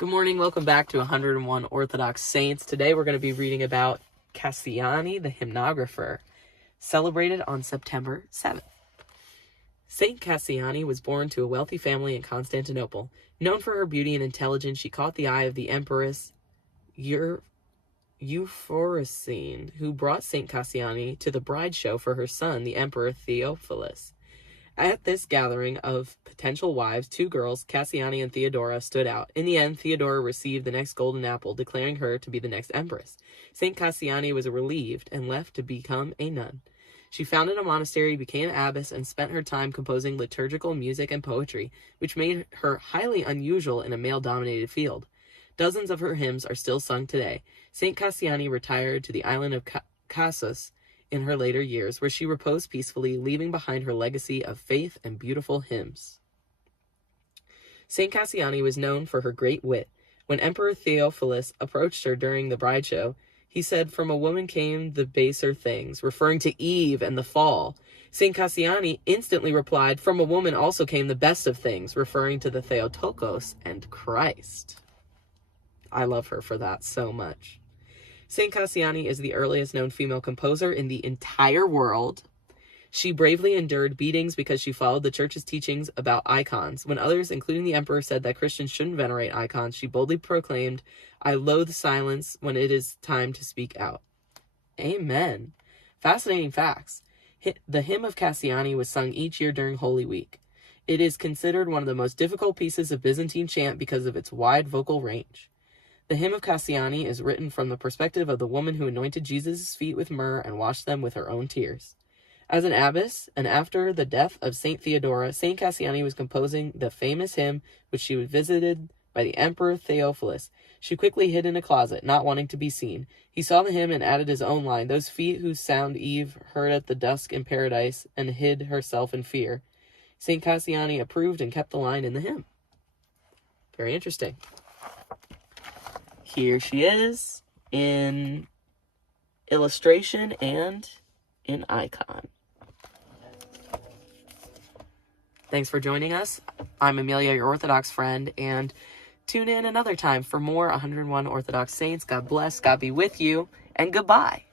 Good morning, welcome back to 101 Orthodox Saints. Today we're going to be reading about Kassiani the Hymnographer, celebrated on September 7th. St Kassiani was born to a wealthy family in Constantinople. Known for her beauty and intelligence, she caught the eye of the Empress Euphrosyne, who brought St Kassiani to the bride show for her son, the Emperor Theophilus. At this gathering of potential wives, two girls, Kassiani and Theodora, stood out. In the end, Theodora received the next golden apple, declaring her to be the next empress. St. Kassiani was relieved and left to become a nun. She founded a monastery, became an abbess, and spent her time composing liturgical music and poetry, which made her highly unusual in a male-dominated field. Dozens of her hymns are still sung today. St. Kassiani retired to the island of Knossos in her later years, where she reposed peacefully, leaving behind her legacy of faith and beautiful hymns. St. Kassiani was known for her great wit. When Emperor Theophilus approached her during the bride show, he said, "From a woman came the baser things," referring to Eve and the fall. St. Kassiani instantly replied, "From a woman also came the best of things," referring to the Theotokos and Christ. I love her for that so much. St. Kassiani is the earliest known female composer in the entire world. She bravely endured beatings because she followed the church's teachings about icons. When others, including the emperor, said that Christians shouldn't venerate icons, she boldly proclaimed, "I loathe silence when it is time to speak out." Amen. Fascinating facts. The hymn of Kassiani was sung each year during Holy Week. It is considered one of the most difficult pieces of Byzantine chant because of its wide vocal range. The hymn of Kassiani is written from the perspective of the woman who anointed Jesus' feet with myrrh and washed them with her own tears. As an abbess, and after the death of St. Theodora, St. Kassiani was composing the famous hymn which she was visited by the Emperor Theophilus. She quickly hid in a closet, not wanting to be seen. He saw the hymn and added his own line, "Those feet whose sound Eve heard at the dusk in paradise, and hid herself in fear." St. Kassiani approved and kept the line in the hymn. Very interesting. Here she is in illustration and in icon. Thanks for joining us. I'm Amelia, your Orthodox friend, and tune in another time for more 101 Orthodox Saints. God bless, God be with you, and goodbye.